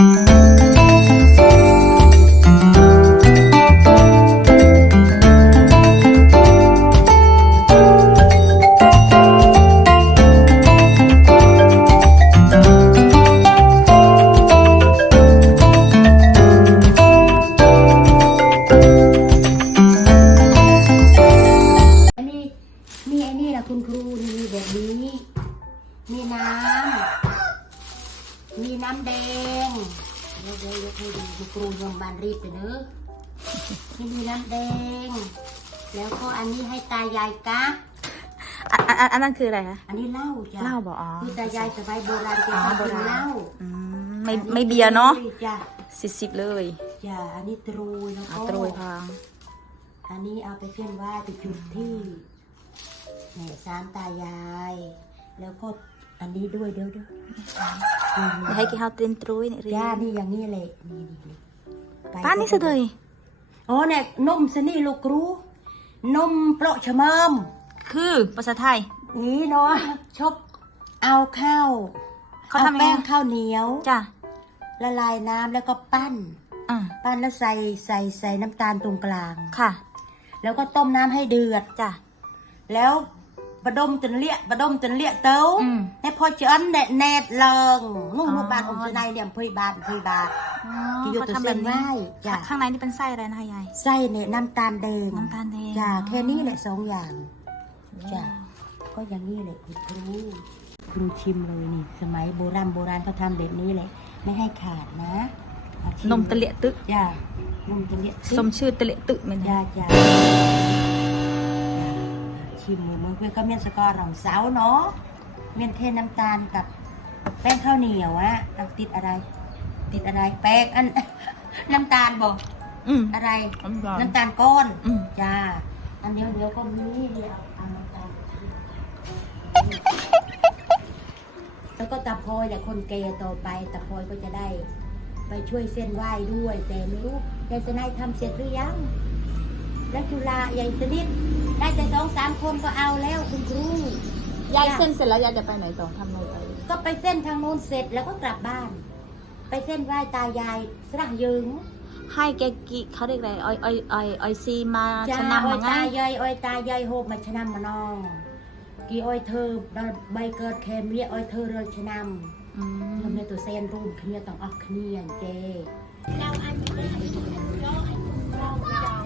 อัน นี่มีน้ำแดง แล้วก็อันนี้ให้ตายายกักอันอันอันอันนั้นคืออะไรคะอันนี้เหล้าจ้ะเหล้าบ่อ๋อคือตายายสบายโบราณแกอ๋อชอบโบกินราณเหล้าอืมไม่ไม่เบียร์เนาะจ้ะสิบสิบเลยจ้ะอันนี้ตรูยแล้วเอาก็ตรวยพังอันนี้เอาไปเส้นไหว้ไปจุดที่แม่สามตายาย แล้วก็อันนี้ด้วยเดี๋ยวเดี๋ยวนี่อย่าให้กินข้าวเต้นตรวยนี่เรียย่านนี่อย่างนี้เลยนี่นี่นี่ไปป้านนี่ซะเลย อ๋อเนี่ยนมสนี่ลูกครูนมเปราะชะมอมคือภาษาไทย นี่เนาะชอบเอาข้าวเขาเอาทำยังไงแป้งข้าวเหนียว จ้ะละลายน้ำแล้วก็ปั้น อ่าปั้นแล้วใส่ใส่ใส่น้ำตาลตรงกลาง ค่ะ แล้วก็ต้มน้ำให้เดือด จ้ะแล้ว บดมจนเลี่ยบดมจนเลี่ยเต้าอืมให้พอเจอนแนดแนดเลิงนุ่งอ๋อลูกบาลองค์ชนายเนี่ยพยาบาลพยาบาลอ๋อที่อยู่เขาตัวทำเส้แบบนไหนี้ว้จ้ะข้างในนี่เป็นไส้อะไรนะคะยายไส้เนี่ยน้ำตาลแดงน้ำตาลแดงจ้ะอ๋อแค่นี้แหละสองอย่างจ้ะก็อย่างนี้เลยคุณครูครูชิมเลยนี่ สมัยโบราณโบราณเขาทำแบบนี้เลยไม่ให้ขาดนะอาชินมตะเลียตึกจ้ะนมตะเลียสมชื่อตะเลียตึกมันจ้ะจ้ะ ชิมมือมือเพื่อนก็เมียนสกอร์รองเสาเนาะเมียนเทน้ำตาลกับแป้งข้าวเหนียวอะเอาติดอะไร ติดอะไรแป้งอัน น้ำตาลบอกอืมอะไร น้ำตาล น้ำตาลก้อนอืม จ้าอันเดียวเดียวก็มีเดียวเอาน้ำตาลแล้วก็ตาพลอยแหละคนแก่ต่อไปตาพลอยก็จะได้ ไปช่วยเส้นไหว้ด้วย แต่ไม่รู้ยายสนายทำเสร็จหรือยัง แล้วจุฬายายสนิทได้แต่สองสามคนก็เอาแล้วคุณครูยายเส้นเสร็จแล้วยายจะไปไหนต่อทำอะไรไปก็ไปเส้นทางโน้นเสร็จแล้วก็กลับบ้าน ไปเส้นไหว้ตายายสระยึงให้แกกิเขาเรียกอะไรออยออยออยออยซีมาจ้าชนะอ้อมายไงตายายอ้อยตายายโฮบมาชนะมาน้องกี่อ้อยเธอเราใบเกิดเค็มเรียกอ้อยเธอเรือชนะอืรวมมในตัวเส้นรูมเคลียร์ต้องออกเคลียร์เจเธอแต่เรือชนะเลยเช็คดักเลยยุ่งเออเมียนเรายุ่งนะเอาเนี่ยนี่เขาเรียนกูเรียนเลยเหรอยุ่งครับเอออย่า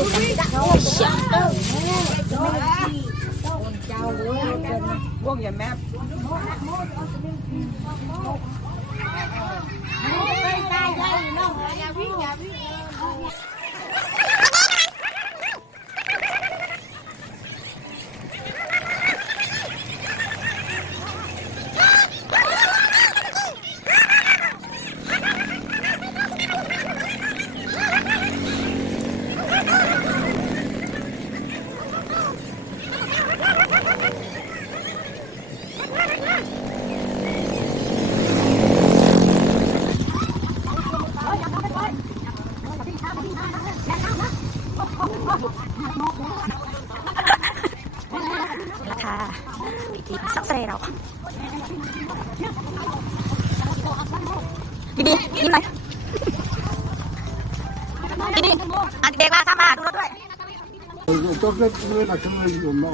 ว้ช่วยกันเด้อฮะมาเนในกันนี่ในกันนี่เออเอาดูกันเสียงอเจ้าเว้ยพวกอย่าแม่ไปตายใหญ่น้องอย่าวิ่งอย่าวิ่ง ราคาปีกีสักเซเรา บีบีบีหน่อยบีบีอะเด็กมาข้ามมาดูรถด้วย Toch net weer naar Camille om naar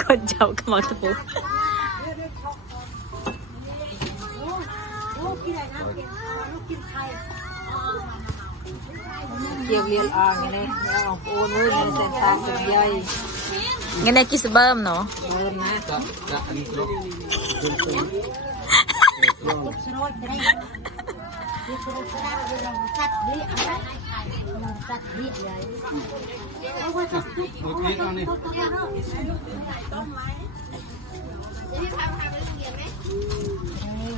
กันจะมิดจะม้ว เกี่ยวเรียนอ่างไงแล้วโอนนู่นเส้นทางสุดใหญ่งั้นได้กิสเบิร์มเนาะเดินนะลูกสโรยจะได้ลูกสโรยจะได้เวลาสัตว์ดิอะไรสัตว์ดิใหญ่เอาไว้สักทุก Một tí tao đi. ทำดอยง่ายเนื้ออยู่ตาคงจะ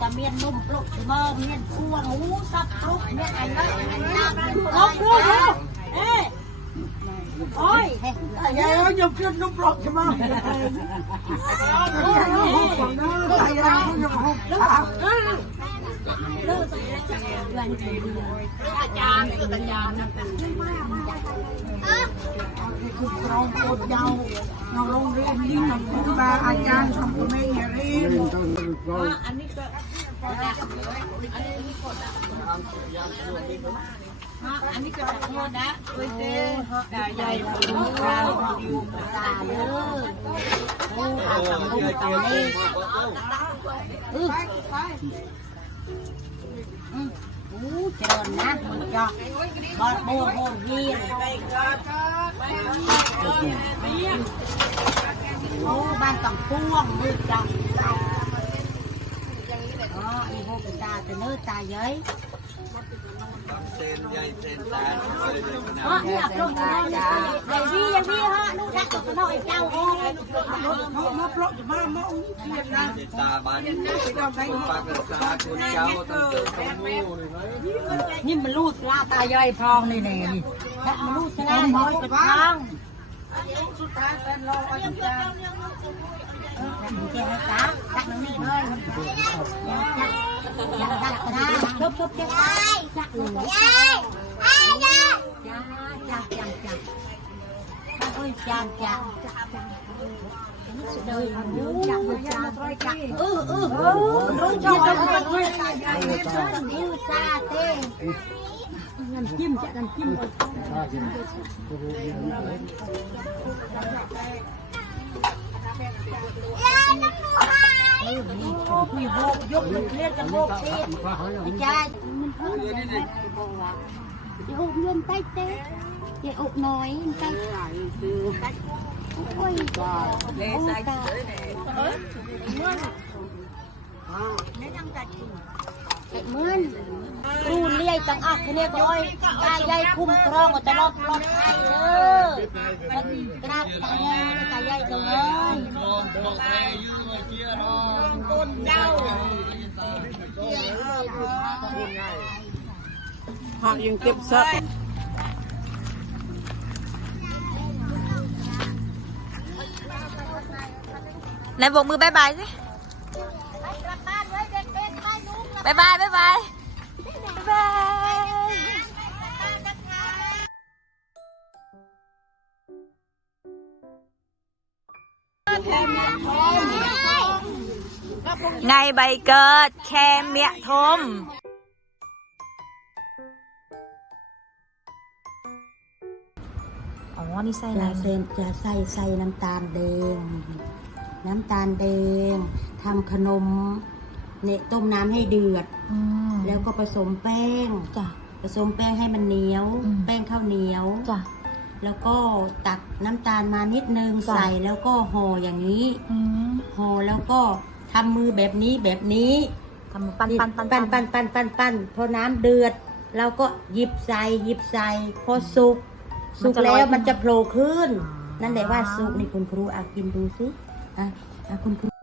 จะเมียนนุ่มปลุกเมื่อเมียนพวงหูสับปลุกเมียนอันนั้นอันนั้นลบดูดูเอ้โอ้ยยายเอาหยกขึ้นนุ่มปลอกใช่ไหมยายเอาหยกหกขาอาจารย์อาจารย์คือครองโคตรยาวน้องโรงเรียนนี่น้องครูบาอ อันนี้ก็อันนี้ก็โทษนะโอ้ยเต้ดาใหญ่ลูกเราอยู่ตาเลยโอ้ตาสมบูรณ์ตาเลยอือ อู้เจริญนะมึงจ้ะบอดโบโบยีนโอ้บ้านต้องพ่วงมึงจอ๋ออีโบเป็นตาแต่เนื้อตาเย้ย เซนใหญ่เซนตาเลยเลยขนาอ๋อดนี่อับลงน้อยอย่างนี้อย่างนี้ฮะนู่นนักตัวน้อยเจ้าโอ้ยเขามาปลอกมามาอุ้ยเรียนนะเซนตาบ้านเราไปปากตาคนเจ้าตั้งเกิดตั้งมูเลยไหมนี่มันลูดลาตาเย้ยพองนี่แน่นี่ถ้ามันลูดชนะน้อยเป็นพองสุดท้ายเป็นเราอาจารย์เออเจ้าตาตักน้ำนี่เลยยังตักก็ได้ชบชบเลย ออเออเออรู้จักเออเออนิ้วซาเต้น้ำจิ้มจะน้ำจิ้ม เออนี่ คุยโบกยกมันเครียดกันโบกสิไม่ใช่มันพูดอย่างนั้นบอกว่าอย่อกเงินใต้เต้อย่าอกน้อยใต้โอ้ยเลใส่เออเมื่อนไม่ต้องกัดกินเมื่อนรูเลี้ยตังอักเนี่ยก็อ้อยตายายคุ้มครองตลอดปลอดภัยเด้อกราบตายายตายายตัวน้อยหากยังเก็บซับไหนบอกมือบาย บายสิบายบายบายบายบาย ไงใบเกิดแคมเมียทมอ๋อนี่ไส้อะไรจะเซนจะใส่ใส่น้ำตาลแดง น้ำตาลแดงทำขนมเนี่ยต้มน้ำให้เดือด อืมแล้วก็ผสมแป้ง จ้ะ ผสมแป้งให้มันเหนียว อืม แป้งข้าวเหนียว จ้ะ แล้วก็ตักน้ำตาลมานิดนึงจ้ะ ใส่แล้วก็ห่ออย่างนี้อืมห่อแล้วก็ ทำมือแบบนี้แบบนี้ทำปั้นปั้นปั้นปั้นปั้นปั้นปั้นปั้นพอน้ำเดือด เราก็หยิบใส่หยิบใส่พอสุกสุกแล้วมันจะโผล่ขึ้น นั่นแหละว่าสุกนี่คุณครูอากินดูสิอะอะคุณครู